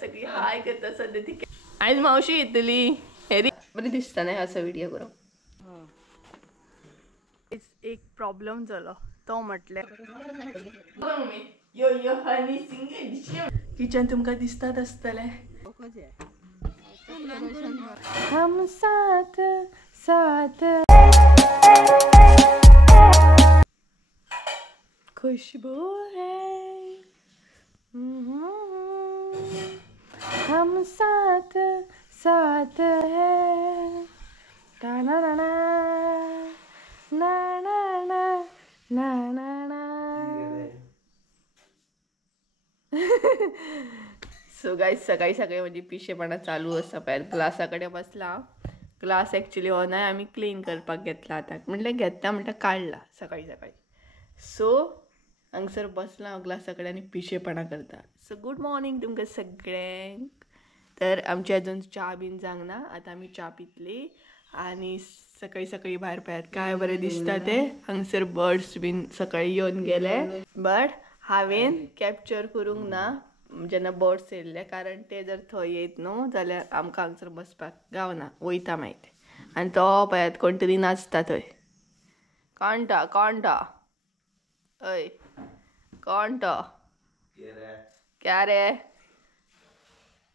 सगळी हाय करता सध्या ती आयज मावशी येतली हेरी बरी दिसता नाही असं व्हिडिओ करून एक प्रॉब्लेम झालो तो म्हटले किचन तुमका दिसतात असतले हम साथ साथ खुशबू है हम साथ साथ है ना ना ना ना ना ना ना ना ना सो गाईज सकाळी सकाळी म्हणजे पिशेपणा चालू असता पळय ग्लासाकडे बसला ग्लास ॲक्च्युली हो नाही आम्ही क्लीन करपाक घेतला आता म्हटलं घेता म्हणटा काढला सकाळी सकाळी सो हांगसर बसला ग्लासाकडे आणि पिशेपणा करता सो गुड मॉर्निंग तुमकां सगळ्यांक तर आमची अजून च्या बीन जावंक ना आता आम्ही च्या पितली आणि सकाळी सकाळी भायर पळयात काय बरें दिसता ते हांगसर बर्ड्स बीन सकाळी येवन गेले बट हांवें कॅप्चर करूंक ना जेन्ना बर्ड्स येयल्ले कारण ते जर थंय येयत न्हू जाल्यार आमकां हांगसर बसपाक गावना वयता मागीर ते आनी तो पळयात कोण तरी नाचता थंय कोणटा कोणटा अय कौन तो क्या रे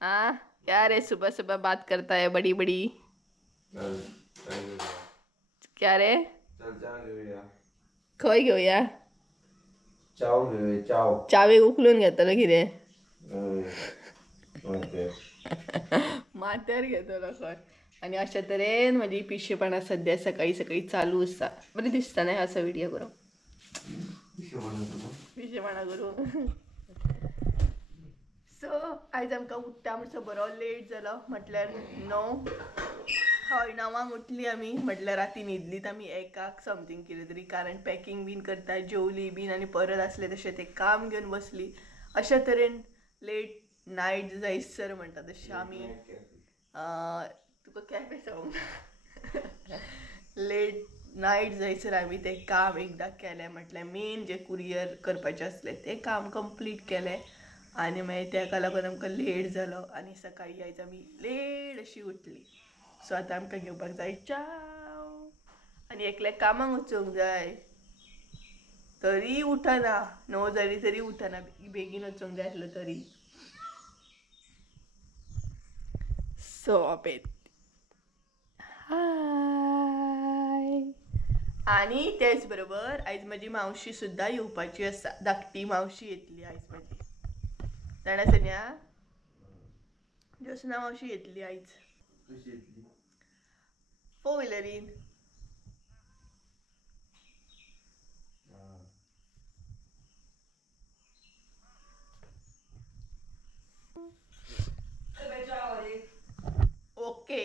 हाँ क्या रे सुबह सुबह बात करता है बड़ी बड़ी क्या रे खंय घेवया चावेक उखलून घेतलो कितें माथ्यार घेतलो खंय आनी अशा तरेन म्हाजी पिशेपणां सद्या सकाळी सकाळी चालू आसा बरें दिसता न्हय असो व्हिडियो करूं पिशेपणा करूं सो आयज आमकां उठ्ठा म्हणसर बरो लेट जालो म्हटल्यार 9 हय 9 उठली आमी म्हटल्यार राती न्हिदलीत आमी 1 समथींग कितें तरी कारण पॅकींग बीन करता जेवली बीन आनी परत आसले तशें तें काम घेवन बसली अशा तरेन लेट नायट जायसर म्हणटा तशें आमी तुका कॅफे सांगूंक लेट नायट जायसर आमी तें काम एकदां केलें म्हटल्यार मेन जें कुरियर करपाचें आसलें तें काम कंप्लीट केलें आनी मागीर तेका लागून आमकां लेट जालो आनी सकाळी आयज आमी लेट अशी उठली सो आतां आमकां घेवपाक जाय चाव आनी एकल्याक कामाक वचूंक जाय तरी उठना 9 जाली तरी उठना बेगीन वचूंक जाय आसलो तरी सो अपेत हाय आनी तेच बरोबर आयज म्हाजी मावशी सुद्दां येवपाची आसा धाकटी मावशी येतली आयज म्हाजी जाणा सन्या ज्योत्स्ना मावशी येतली आयज फोर व्हिलरीन ओके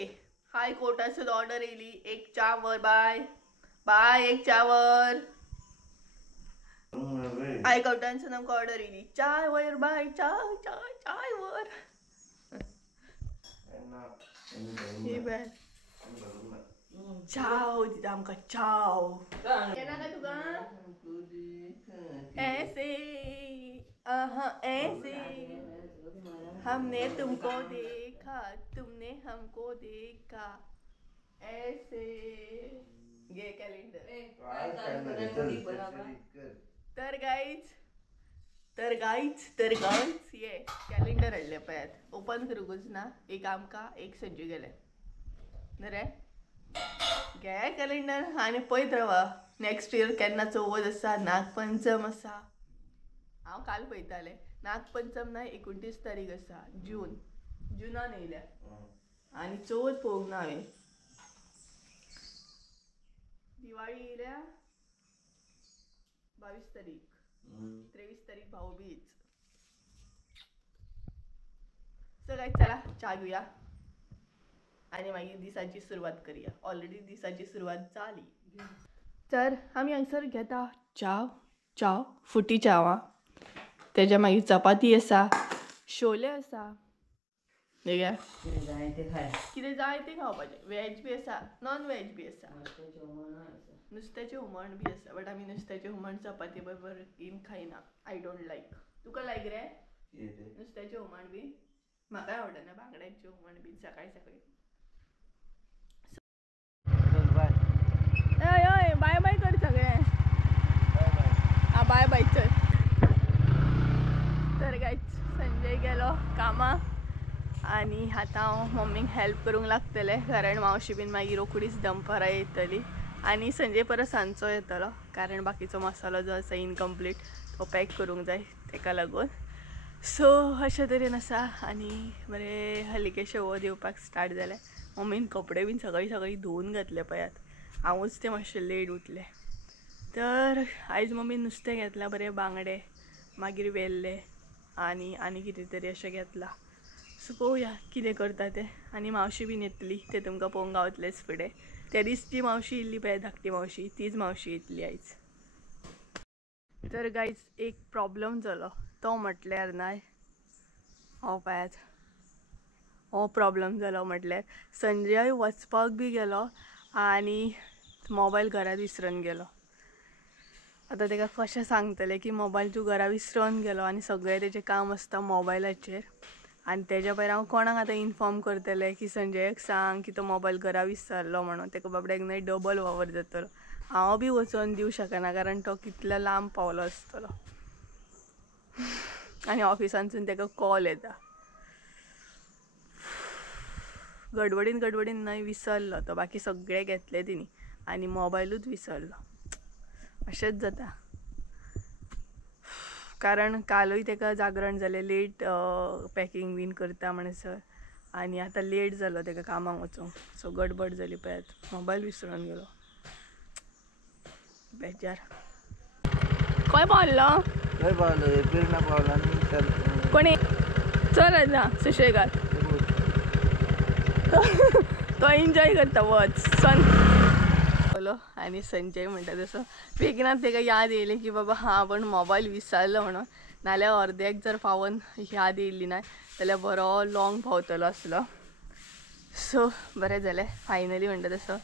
हाय कोर्टासून ऑर्डर येयली एक चावर बाय बाय एक चावर हाय कोर्टासून आमकां ऑर्डर येयली चाय वर बाय चाय चाय चाय वर चाव दिता आमकां चाव केना काय तुका ऐसे ऐसे हमने तुमको देखा तुमने हमको देखा ऐसे गे कॅलेंडर तर गाईच ये कॅलेंडर हाडले पळयात ओपन करूंकच ना एक आमकां एक संजू गेले रे घे कॅलेंडर आनी पळयत रावा नेक्स्ट इयर केन्ना चवथ आसा नागपंचम आसा हांव काल पळयतालें नागपंचम ना 29 तारीख आसा जुनान येयल्या आनी चवथ पळोवंक ना हांवें दिवाळी येयल्या 22 तारीख 23 तारीख भाऊबीज सो गाइस चला चा घेवया आनी मागीर दिसाची सुरवात करूया ऑलरेडी दिसाची सुरवात जाली तर आमी हांगसर घेता चाव फुटी चाव तेज्या मागीर चपाती आसा शोले आसा कितें जाय तें खावपाचें वेज बी आसा नॉन वेज बी आसा नुस्त्याचें हुमण बी आसा बट आमी नुस्त्याचें हुमण चपाती बरोबर इन खायना आय डोंट लायक तुका लायक रे नुस्त्याचें हुमण बी म्हाका आवडना बांगड्याची हुमण बीन सकाळी सकाळी. हय बाय बाय कर सगळे. हा बाय बाय चल. तर गायज संजय गेलो कामा आणि आता हांव मम्मीक हेल्प करूंक लागतले कारण मावशी बीन मागीर रोखडीच दनपारां येतली आणि संजय परत सांजचो येतलो कारण बाकीचो मसालो जो आसा इनकम्प्लीट तो पॅक करूंक जाय तेका लागून. सो अशे तरेन आसा आनी बरे हलके शेवो दिवपाक स्टार्ट जाले. मम्मीन कपडे बीन सगळी सगळी धुवून घातले पळयात. हांवूच ते मातशे लेट उठले. तर आयज मम्मीन नुस्तें घेतलां बरें बांगडे मागीर वेल्ले आनी कितें तरी अशें घेतलां. सो पळोवया कितें करता तें. आनी मावशी बीन येतली ते तुमकां पळोवंक गावतलेच फुडें. त्या दीस जी मावशी येयल्ली पळय धाकटी मावशी तीच मावशी येतली आयज. तर गायज एक प्रॉब्लम जालो तो म्हटल्यार नाय हो पळयात हो प्रॉब्लम जालो म्हटल्यार संजय वचपाक बी गेलो आनी मोबायल घरात विसरून गेलो. आतां तेका कशें सांगतलें की मोबायल तूं घरा विसरून गेलो आनी सगळें तेजें काम आसता मोबायलाचेर आनी तेज्या भायर हांव कोणाक आतां इन्फॉर्म करतलें की संजयाक सांग की तो मोबायल घरा विसरलो म्हणून. तेका बाबड्याक न्हय डबल वावर जातलो. हांव बी वचोन दिवं शकना कारण तो कितलो लांब पावलो आसतलो आनी ऑफिसांसून तेका कॉल येता. गडबडीन न्हय विसरलो तो. बाकी सगळे घेतले तिणी आनी मोबायलूच विसरलो. अशेंच जाता कारण कालूय तेका जागरण जालें लेट पॅकींग बीन करता म्हणसर आनी आतां लेट जालो तेका कामाक वचूंक. सो गडबड जाली पळयात मोबायल विसरून गेलो. बेजार. खंय पावलो? खंय पावलो? पिर्णा पावलो आनी कोणी चल आतां सुशेगाद. तो एन्जॉय करता वच सन आनी संजय म्हणटा तसो बेगिनात तेका याद येयली की बाबा हां पण मोबायल विसरलो म्हणून. नाल्यार अर्द्याक जर पावोन याद येयल्ली ना जाल्यार बरो लॉंग पावतलो आसलो. सो बरें जालें फायनली म्हणटा तसो.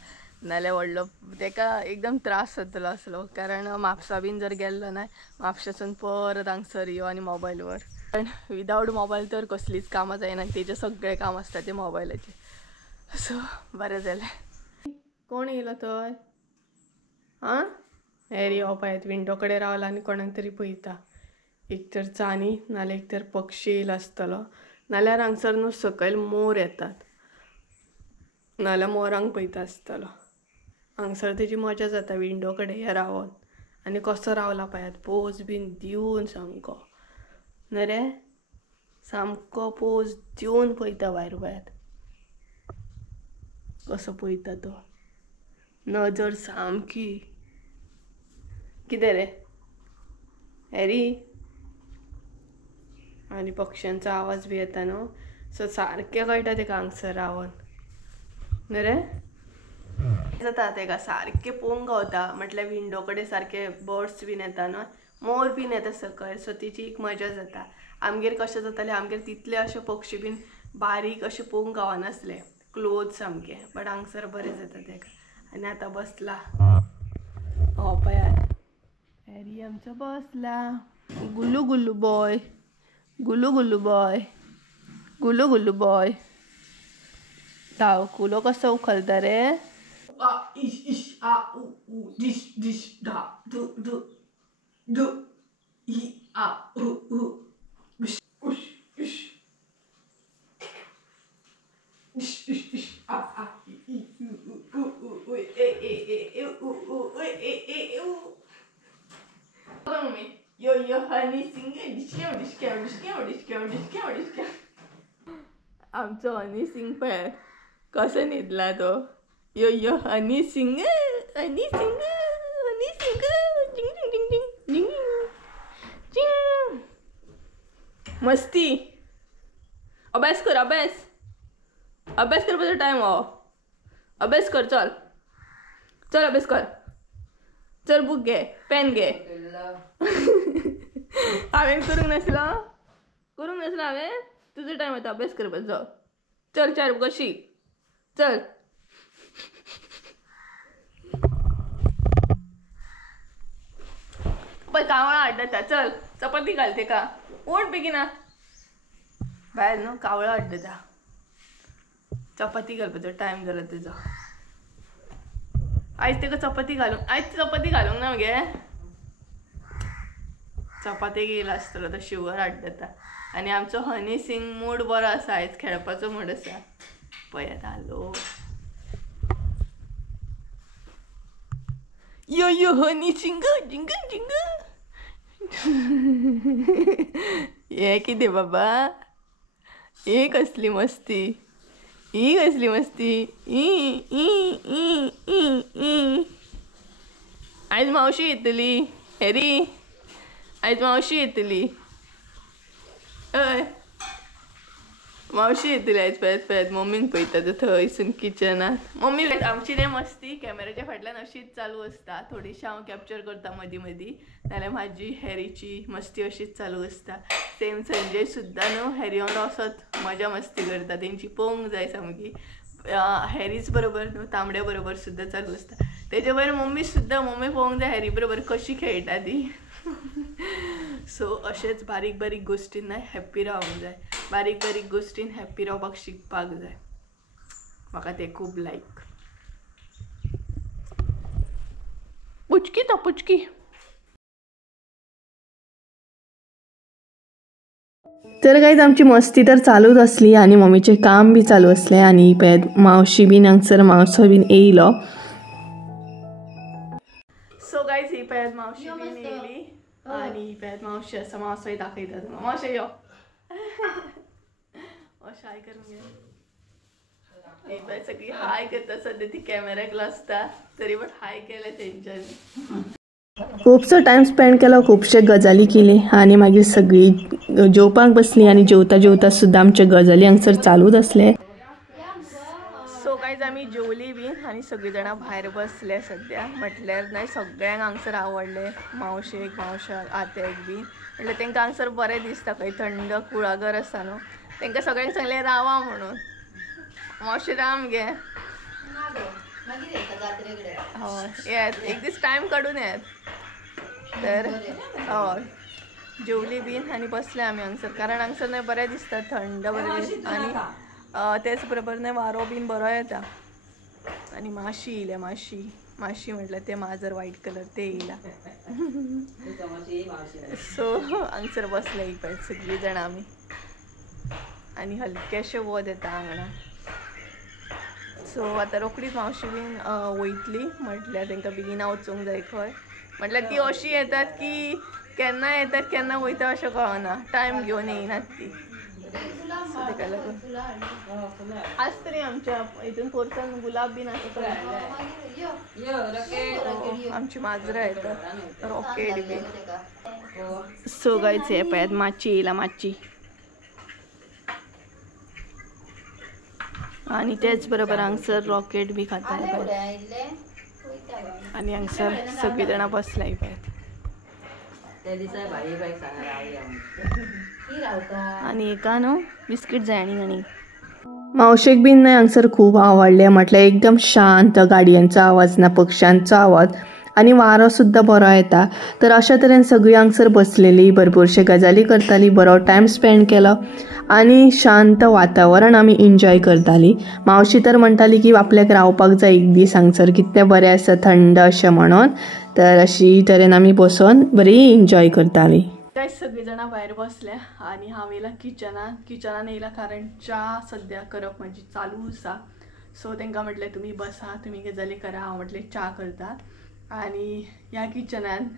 नाल्यार व्हडलो तेका एकदम त्रास जातलो आसलो कारण म्हापसा बीन जर गेल्लो ना म्हापशासून परत हांगसर यो आनी मोबायलवर. कारण विदावट मोबायल तर कसलीच कामां जायना. तेजें सगळें काम आसता तें मोबायलाचेर. सो बरें जालें. कोण येयलो थंय? आं हॅरी हो पळयात विंडो कडेन रावला आनी कोणाक तरी पळयता. एक तर चानी नाल्यार एक तर पक्षी येयलो आसतलो नाल्यार हांगसर न्हू सकयल मोर येतात नाल्यार मोरांक पळयता आसतलो. हांगसर तेजी मजा जाता विंडो कडेन हे रावोन आनी कसो रावला पळयात पोज बीन दिवन सामको न्हय रे. सामको पोज दिवन पळयता भायर पळयात कसो पळयता तो. नजर सामकी. कितें रे हॅरी? आनी पक्ष्यांचो आवाज बी येता न्हू. सो सारकें कळटा तेका हांगसर रावोन न्हय रे. जाता तेका सारकें पळोवंक गावता म्हटल्यार विंडो कडेन सारके बर्ड्स बीन येता न्हय मोर बीन येता सकयल. सो तिची एक मजा जाता. आमगेर कशें जातालें आमगेर तितले अशे पक्षी बीन बारीक अशे पळोवंक गावनासले क्लोज सामके. बट हांगसर बरें जाता तेका. आनी आतां बसला हो पळयात हॅरी आमचो बसला. गुल्लू गुल्लू बॉय गुल्लू गुल्लू बॉय गुल्लू गुल्लू बॉय. धांवकुलो कसो उखलता रे. आ इश इश आ उ उ डिश डिश धा धु धु धु इ आ उ उ उश उश उश इश इश इश आ आ इ उ उ उ ए ए उ उ ए ए उ. मम्मी यो यो हनी सिंग डिशक्या डिशक्या डिशक्या डिशक्या डिशक्या डिशक्या. आमचो हनी सिंग पळय कसो न्हिदला तो. यो यो हनी सिंग हनी सिंग हनी सिंग जिंग जिंग जिंग जिंग जिंग. मस्ती. अभ्यास कर अभ्यास. अभ्यास करपाचो टायम हो. अभ्यास कर चल चल अभ्यास कर. चल बूक घे पेन घे. हांवें करूंक नासलो हांवें. तुजो टायम येता अभ्यास करपाचो. चल 4 बुकां शीक चल. पळय कावळा हाडटा चल चपाती घाल तेका. ओट बेगिना. भायर न्हू कावळा हाडटा चपाती घालपाचो टायम जाला तुजो आयज तेका चपाती घालूंक ना मगे चपाती गेला आसतलो तो शुगर हाडटा आनी आमचो हनी सिंग मूड बरो आसा आयज खेळपाचो मूड आसा पळयात आलो यो यो हनी सिंग जिंग जिंग हे कितें बाबा ही कसली मस्ती ही कसली मस्ती आयज मावशी येतली हेरी आयज मावशी येतली हय मावशी येतली आयज पळत मम्मीक पळयता थंयसून किचनात मम्मी आमची रे मस्ती कॅमेराच्या फाटल्यान अशीच चालू आसता थोडीशी हांव कॅप्चर करता मदीं मदीं नाल्यार म्हाजी हॅरीची मस्ती अशीच चालू आसता सेम संजय सुद्दां न्हू हॅरी वांगडा असोच मजा मस्ती करता तेंची पळोवंक जाय सामकी हॅरीच बरोबर न्हू तांबड्या बरोबर सुद्दां चालू आसता तेजे भायर मम्मी पळोवंक जाय हॅरी बरोबर कशी खेळटा ती सो अशेंच बारीक बारीक गोश्टीन हॅप्पी रावंक जाय बारीक बारीक गोश्टीन हॅप्पी रावपाक शिकपाक जाय म्हाका ते खूब लायक पुचकी तो पुचकी तर गायज आमची मस्ती तर चालूच असली आणि मम्मीचे काम बी चालू असले आणि मावशी बीन हांगसर मावसो बीन येयलो सो गायज ही पळयात मावशी बीन येयली आणि पळयात मावशी आसा मावसोय दाखयता तुमकां मावशे यो अशें हाय करून घे ही पळय सगळी हाय करता सद्या ती कॅमेराक लासता तरी पण हाय केले तेंच्यांनी खूपसो टायम स्पेंड केलो खूपशे गजाली केले आणि मागीर सगळी जेवपाक बसली आणि जेवता जेवता सुद्दां आमचे गजाली हांगसर चालूच असले सो गायज आमी जेवली बीन आणि सगळी जाणां भायर बसले सद्या म्हटल्यार न्हय सगळ्यांक हांगसर आवडले मावशेक मावशाक आत्याक बीन म्हटल्यार तांकां हांगसर बरें दिसता खंय थंड कुळागर आसा न्हू तांकां सगळ्यांक सांगलें रावा म्हणून मावशी राम गे हय येत एक दीस टायम काडून येत तर हय जेवली बीन आणि बसले आमी हांगसर कारण हांगसर न्हय बरें दिसता थंड बरें आणि तेच बरोबर न्हय वारो बीन बरो येता आणि माशी येयल्या माशी म्हटल्यार ते माजर व्हायट कलर ते येयला सो हांगसर बसले एक पळय सगळीं जाणां आमी आणि हलकेशें वत येता आंगणान सो आतां रोखडीच मावशी बीन वयतली म्हटल्यार तांकां बेगिना वचूंक जाय खंय म्हटल्यार ती अशी येतात की केन्ना येतात केन्ना वयता अशें कळना टायम घेवन येयनात ती ताका लागून आज तरी आमच्या हितून पोरसान गुलाब बीन आसा आमची माजरां येतात रॉकेट बीन सो गायज हे पळयात माची येयला माची आणि तेच बरोबर हांगसर रॉकेट बी खाता आणि हांगसर सगळीं जाणां बसल्याय पळयात आणि एका न्हू बिस्कीट जाय आनी मावशेक बीन न्हय हांगसर खूब आवडले म्हटल्यार एकदम शांत गाडयांचो आवाज ना पक्ष्यांचो आवाज आणि वारो सुद्दां बरो येता तर अशा तरेन सगळीं हांगसर बसलेली भरपूरशे गजाली करताली बरो टायम स्पेंड केलो आणि शांत वातावरण आमी एन्जॉय करताली मावशी तर म्हणटाली की आपल्याक रावपाक जाय एक दीस हांगसर कितें बरें आसा थंड अशें म्हणून तर अशी तरेन आमी बसून बरी एन्जॉय करताली सगळीं जाणां भायर बसल्या आणि हांव येयला किचनान येयला कारण च्या सद्या करप म्हाजी चालू आसा सो तांकां म्हटलें तुमी बसा तुमी गजाली करा हांव म्हटलें च्या करता आणि ह्या किचनान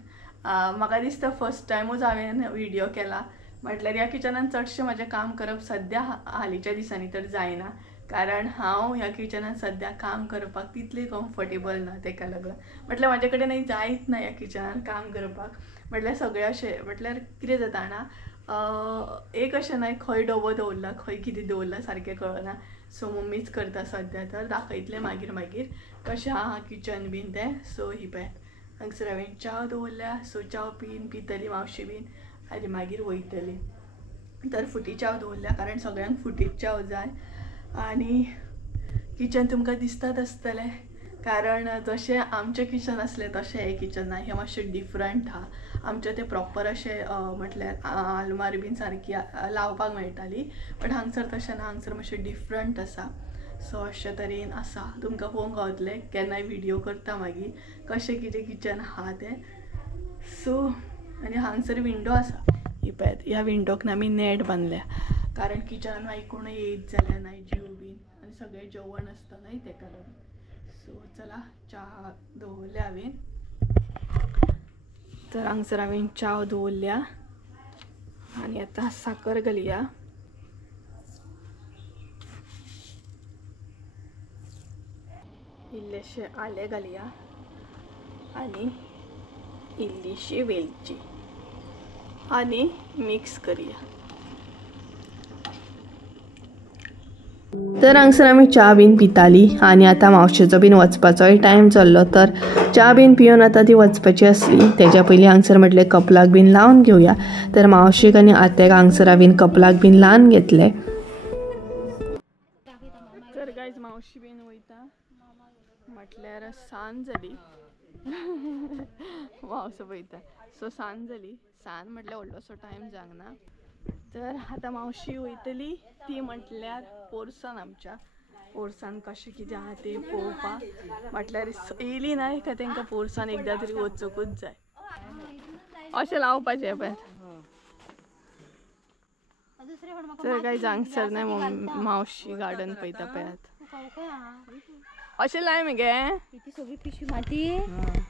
म्हाका दिसता फर्स्ट टायमूच हांवें व्हिडिओ केला म्हटल्यार ह्या किचनान चडशें म्हाजें काम करप सद्या हालींच्या दिसांनी तर जायना कारण हांव ह्या किचनान सद्या काम करपाक तितलें कम्फर्टेबल ना ताका लागून म्हटल्यार म्हाजे कडेन जायत ना ह्या किचनान काम करपाक म्हटल्यार सगळें अशें म्हटल्यार कितें जाता जाणा एक अशें न्हय खंय डबो दवरला खंय कितें दवरला सारकें कळना सो मम्मीच करता सद्या तर दाखयतलें मागीर कशें आहा किचन बीन तें सो ही पळय हांगसर हांवें च्या दवरल्या सो च्या पितली मावशी बीन आनी मागीर वयतली तर फुटी च्या दवरल्या कारण सगळ्यांक फुटीच च्या जाय आणि किचन तुमकां दिसतात आसतलें कारण जशें आमचें किचन आसलें तशें हें किचन ना, हें मातशें डिफरंट हा. आमचें तें प्रॉपर अशें म्हटल्यार आलमारी बीन सारकी लावपाक मेळटाली, बट हांगसर तशें ना, हांगसर मातशें डिफरंट आसा. सो अशे तरेन आसा. तुमकां पळोवंक गावतलें केन्नाय व्हिडियो करता मागीर कशें कितें किचन आहा तें. सो आनी हांगसर विंडो आसा, ही पळयात, ह्या विंडोक आमी नेट बांदल्या, कारण किचनान मागीर कोण येयत जाल्यार नाय जीव बीन, आनी सगळें जेवण आसता न्हय तेका लागून. सो चला, च्या दवरल्या हांवें. तर हांगसर हांवें च्या दवरल्या आनी आतां साकर घालया. इल्लेशे आले घालया आनी इल्लीशी वेलची आनी मिक्स करूया. तर हांगसर आमी च्या बीन पिताली आनी आतां मावशेचो बीन वचपाचोय टायम चल्लो. तर च्या बीन पिवन आतां ती वचपाची आसली. तेज्या पयलीं हांगसर म्हटलें कपलाक बीन लावन घेवया. तर मावशेक आनी आत्याक हांगसर हांवें कपलाक बीन लावन घेतले. तर गायज मावशी बीन वयता म्हटल्यार सांज जाली. मावसो पळयता. सो सांज जाली. सांज म्हटल्यार व्हडलोसो टायम जावंक ना. तर आतां मावशी वयतली ती म्हटल्यार पोरसान, आमच्या पोरसान कशें कितें आहा तें पळोवपाक. म्हटल्यार येयली न्हय काय तांकां पोरसान एकदां तरी वचूंकूच जाय. अशें लावपाचें पळय. तर काय हांगसर न्हय मावशी गार्डन पळयता पळयात. अशें लाय मगे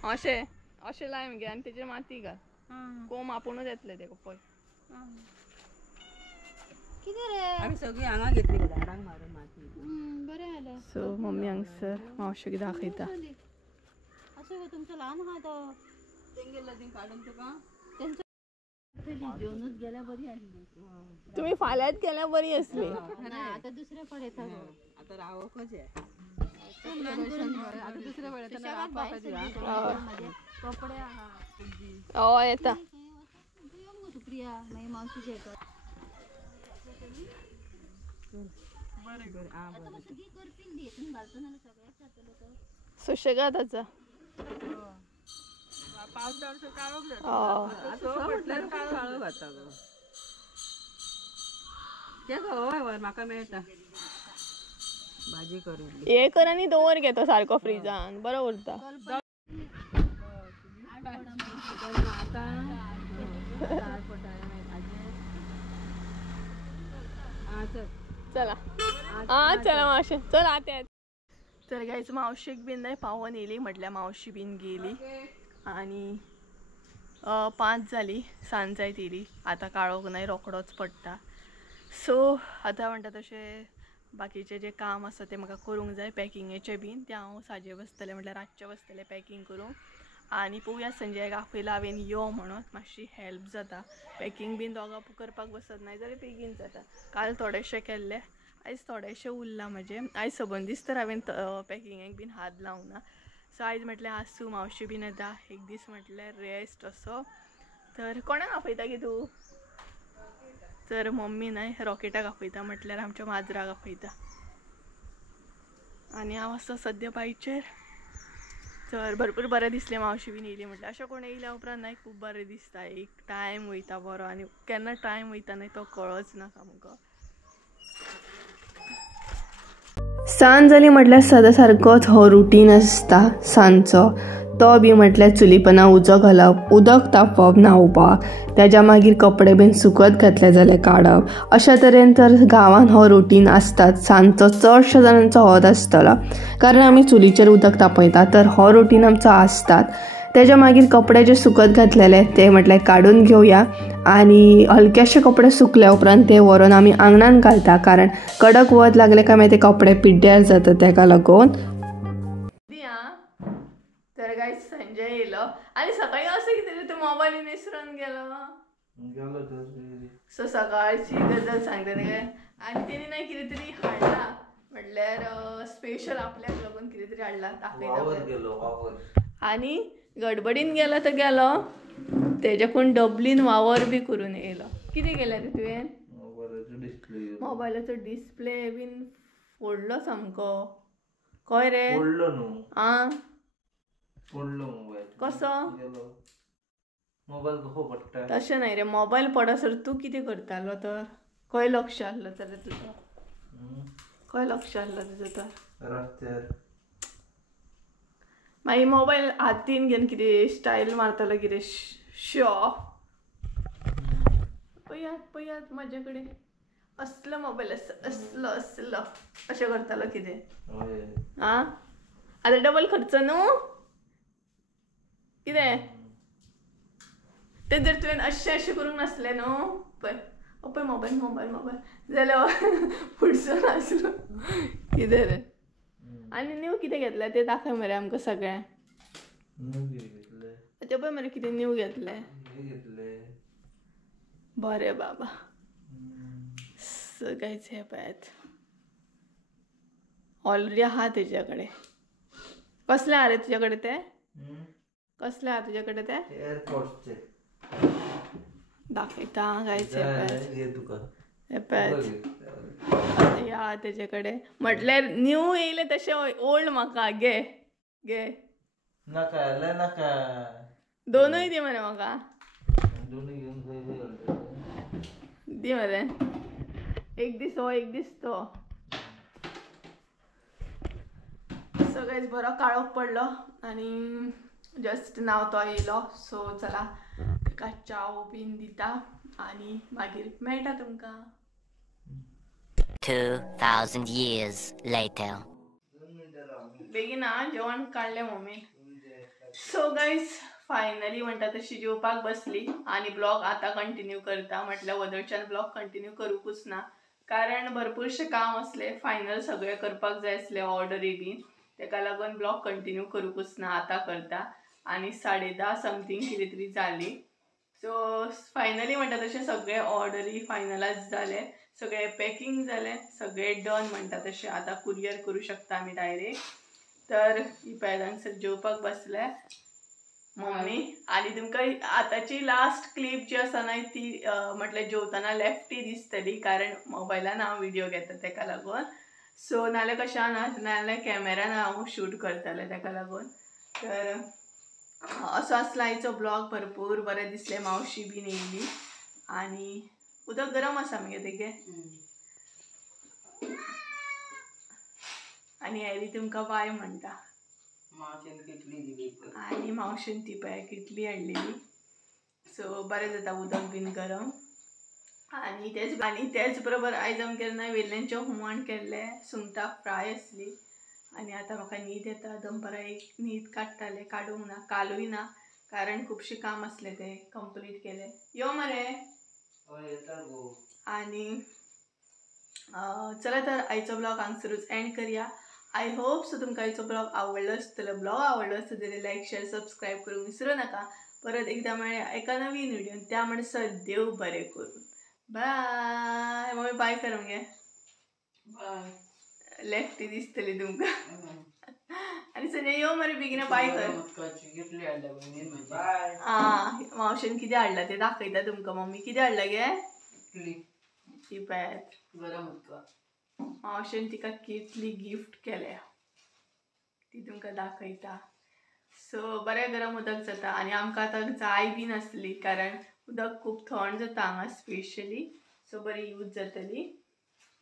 अशें अशें लाय मगे आनी तेजेर माती घाल. कोंब आपुणूच येतले तेका पळय. सो मम्मी हांगसर मावशेक दाखयता. तुम्ही फाल्यात केल्या बरी असली. आता दुसऱ्या पळयता आता रावकच आहे. हो येता. सुशेगाद आसा. म्हाका मेळटा भाजी करून हे कर आनी दवर घेतो सारको फ्रीजान, बरो उरता. चला चला मावशे चल आते. तर गायज मावशेक बीन नाही पावन येयली म्हटल्यार मावशी बीन गेली आनी 5 जाली. सांज जायत येयली. आतां काळोख नाही, रोकडोच पडटा. सो आतां म्हणटा तशें बाकीचें जें काम आसा तें म्हाका करूंक जाय. पॅकिंगेचें बीन तें हांव साजे बसतलें म्हटल्यार रातचें बसतलें पॅकिंग करूंक. आनी पळोवया संजयाक आपयला हांवें यो म्हणून, मातशी हेल्प जाता. पॅकिंग बीन दोगां करपाक बसत नाही जाल्यार बेगीन जाता. काल थोडेशें केल्ले, आयज थोडेशें उरलां म्हजें. आयज सबंद दीस तर हांवें पॅकिंगेक बीन हात लावंक ना. सो आयज म्हटल्यार आसूं मावशी बीन येता, एक दीस म्हटल्यार रेस्ट असो. तर कोणाक आपयता गे तूं? तर मम्मी न्हय रॉकेटाक आपयता, म्हटल्यार आमच्या माजराक आपयता. आनी हांव आसा सद्या बायचेर. तर भरपूर बरें दिसलें मावशी बीन येयली म्हटल्यार. अशें कोण येयल्या उपरांत न्हय खूब बरें दिसता. एक टायम वयता बरो आनी केन्ना टायम वयता न्हय तो कळच ना सामको. सांज जाली म्हटल्यार सदां सारकोच हो रुटीन आसता सांजचो. तो बी म्हटल्यार चुलीपना उजो घालप, उदक तापोवप न्हावपाक, तेज्या मागीर कपडे बीन सुकत घातले जाल्यार काडप. अशा तरेन तर गांवांत हो रुटीन आसताच. सांजचो चडशा जाणांचो होच आसतलो, कारण आमी चुलीचेर उदक तापयता. तर हो रुटीन आमचो आसतात. तेज्या मागीर कपडे जे सुकत घातलेले ते म्हटल्यार काडून घेवया आनी हलकेशे कपडे सुकल्या उपरांत ते व्हरून आमी आंगणान घालता, कारण कडक वत लागले काय मागीर ते कपडे पिड्ड्यार जाता तेका लागून. तर गायज संजय येयलो आनी सकाळी असं कितें तूं मोबायल विसरून गेलो. सो सकाळची गजाल सांगता तेका. आनी तेणी नाही कितें तरी हाडला, म्हटल्यार स्पेशल आपल्याक लागून कितें तरी हाडला दाखयता. आनी गडबडीन गेलो तर गेलो, तेज्याकून डबलीन वावर बी करून येयलो. कितें केलें रे तुवें? मोबायलाचो डिस्प्ले बीन फोडलो सामको. खंय रे पडलो न्हू आ पडलो मोबाईल कसो गेलो मोबाईल कसो पडटा तशें नाही रे मोबाईल पडसर तू कितें करतालो तर खंय लक्ष आसलो तर तुजो खंय लक्ष आसलो तुजो तर रस्त्यार मागीर मोबाईल हातीन घेवन कितें स्टायल मारतालो कितें शॉ पयात म्हजे कडेन असलो मोबाईल असलो अशें करतालो कितें हय आ आतां डबल खर्च न्हू कितें ते जर तुवें अशें करूंक नासलें न्हू पळय मोबायल जाल्यार फुडसून आसलो कितें रे आनी न्यू कितें घेतलें तें दाखय मरे आमकां सगळ्यांक घेतले ते पळय मरे कितें न्यू घेतलें हे घेतले बरें बाबा सगळेच हे पळयात ऑलरेडी आहा तेजे कडेन कसले आहा रे तुजे कडेन ते कसले आहा तुजे कडेन ते एअरपोर्टचे दाखयता गायच हे पळयात घे तुका हे पळयात या तेजे कडेन म्हटल्यार न्यू येयले तशें ओल्ड म्हाका घे घे नाका जाल्यार नाका दोनूय दी मरे म्हाका दोन्ही घेऊन खंय दी मरे एक दीस हो एक दीस तो सगळेच बरो काळोख पडलो आणि जस्ट नाव तो येयलो सो चला ताका चाव बीन दिता आणि मागीर मेळटा तुमकां 2,000 years later. बेगीना जेवण काडलें मम्मीन सो गायज फायनली म्हणटा तशी जेवपाक बसली आणि ब्लॉग आता कंटिन्यू करता म्हटल्यार वदळच्यान ब्लॉग कंटिन्यू करूकूच ना कारण भरपूरशे काम असले फायनल सगळे करपाक जाय असले ऑर्डरी बीन तेका लागून ब्लॉग कंटिन्यू करूकूच ना आता करता आणि 10:30 समथींग कितें तरी जाली सो फायनली म्हणटा तशें सगळे ऑर्डरी फायनलायज जाले सगळे पॅकिंग जाले सगळे डन म्हणटा तशें आता कुरियर करू शकता आमी डायरेक्ट तर ही पॅरांसर जेवपाक बसले मम्मी आणि तुमकां आतांची लास्ट क्लिप जी आसा न्हय ती म्हटल्यार जेवतना लेफ्टी दिसतली कारण मोबायलान हांव व्हिडिओ घेता तेका लागून सो नाल्यार कशें ना नाल्यार कॅमेरान हांव शूट करतलें तेका लागून तर असो आसलो आयचो ब्लॉग भरपूर बरें दिसलें मावशी बीन येयली आणि उदक गरम आसा मगे तेगे आणि हॅरी तुमकां बाय म्हणटा आणि मावशेन ती पळय किटली हाडलेली सो बरें जाता उदक बीन गरम आणि तेच बरोबर आयज आमगेर ना वेल्ल्यांचें हुमण केल्लें सुंगटां फ्राय आसली आणि आता म्हाका न्हीद येता दनपारां एक न्हीद काडटालें काडूंक ना कालूय ना कारण खुबशें काम आसलें तें कंप्लीट केलें यो मरे आणि चला तर आयचो ब्लॉग हांगसरूच एंड करूया आय होप सो तुमकां आयचो ब्लॉग आवडलो आसतलो ब्लॉग आवडलो आसता जाल्यार लायक शेअर सबस्क्राईब करूंक विसरू नाका परत एकदा मेळया एका नवीन व्हिडिओन त्या म्हणसर देव बरें करून बाय मम्मी बाय कर मगे बाय लेफ्टी दिसतली तुमकां आणि संजय यो मरे बेगिना बाय कर कितली हाडल्या बाय मावशेन कितें हाडला तें दाखयता तुमकां मम्मी कितें हाडला गे कितली ती पळयात गरम उदका मावशेन तिका कितली गिफ्ट केल्या ती तुमकां दाखयता सो बरें गरम उदक जाता आनी आमकां आतां जाय बी नासली कारण उदक खूब थंड जाता हांगा स्पेशली सो बरी यूज जातली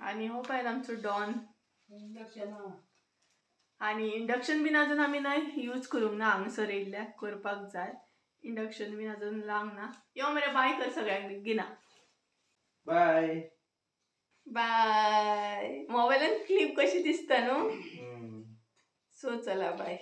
आनी हो पळयात आमचो डॉन आनी इंडक्शन बीन अजून आमी ना यूज करूंक ना हांगसर येयल्ल्याक करपाक जाय इंडक्शन बीन अजून लावंक ना यो मरे बाय कर सगळ्यांक बेगिना बाय बाय मोबायलान क्लिप कशी दिसता न्हू सो चला बाय